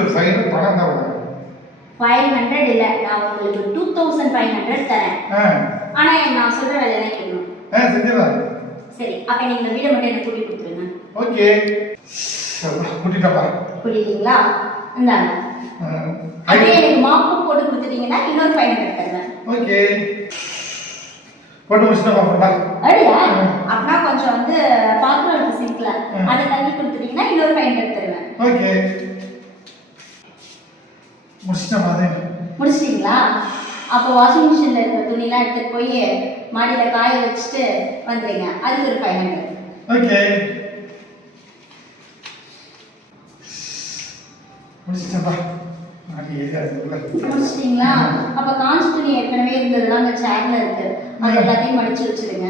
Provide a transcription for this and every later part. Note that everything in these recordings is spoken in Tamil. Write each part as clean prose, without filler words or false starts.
ஒரு 500 பணம் தான் 500 இல்ல, நான் உங்களுக்கு 2500 தரேன். ஆனா நான் சொல்ற வேலையை தான் கேட்கணும். செஞ்சிடலாம். சரி, அப்ப நீங்க இந்த வீடை மட்டும் எனக்கு கூட்டி கொடுத்துருங்க. ஓகே. கூட்டிட்டப்பா. கூட்டிட்டீங்களா? இந்தாங்க. அப்படியே எனக்கு மாப்பு போட்டு கொடுத்துட்டீங்கன்னா இன்னொரு 500 தருவேன். ஓகே. போட்டு முடிச்சிட்டா பாப்பா. அடியா? அப்பனா கொஞ்சம் வந்து பாத்திரம் இருக்கு சிங்க்ல. அதை தண்ணி கொடுத்துட்டீங்கன்னா இன்னொரு 500 தருவேன். ஓகே. முடிச்சிட்டா பாதே. முடிச்சிட்டீங்களா? அப்போ வாஷிங் மிஷின்ல இருக்க துணிலாம் எடுத்துட்டு போய் மாடியில காய வச்சுட்டு வந்துருங்க. அதுக்கு ஒரு 500. ஓகே. முடிச்சிட்டப்பா. முடிச்சிட்டீங்களா? அப்ப காஞ்சி துணி ஏற்கனவே இருந்ததுலாம் அங்க சேர்ல இருக்கு. அது எல்லாத்தையும் மடிச்சு வச்சிருங்க.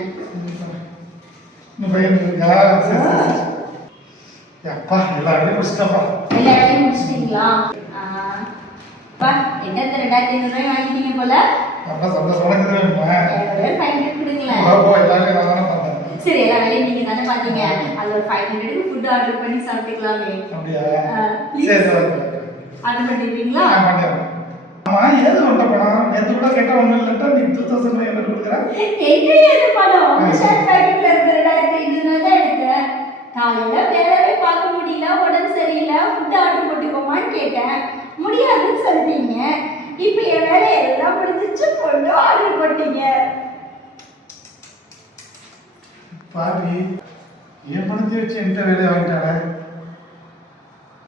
அப்பா எல்லாரையும் முடிச்சிட்டப்பா. எல்லாத்தையும் முடிச்சிட்டீங்களா? என்ன 2500 ரூபாய் வாங்கிட்டீங்க போல. ரொம்ப சந்தோஷமா இருக்குதுமா. 500 கொடுங்களேன். எல்லாமே நான் தானே பண்ணேன். சரி, எல்லா வேலையும் நீங்க தானே பாத்தீங்க. அது ஒரு 500க்கு ஃபுட் ஆர்டர் பண்ணி சாப்பிட்டுக்கலாமே. அப்படியா? சரி சரி. ஆர்டர் பண்ணிடுவீங்களா? நான் பண்ணிடுறேன். ஆமா, ஏது வந்த பணம்? நேத்து கூட கேட்டா ஒண்ணும் இல்லட்டா நீ 2000 என்ன கொடுக்குற? எங்க ஏது பணம்? ஷர்ட் பாக்கெட்ல இருந்து 2500 தான் எடுத்தேன். காலையில வேலையே பார்க்க முடியல, உடம்பு சரியில்லை, ஃபுட் ஆர்டர் போட்டுக்கோமான்னு கேட்டேன். முடியாதுன்னு சொல்லிட்டீங்க. இப்போ என் வேலை எல்லாம் முடிஞ்சிச்சு, ஃபுட் ஆர்டர் போட்டீங்க. பாவி, என் பணத்தை வச்சு என்கிட்ட வேலையை வாங்கிட்டாங்க.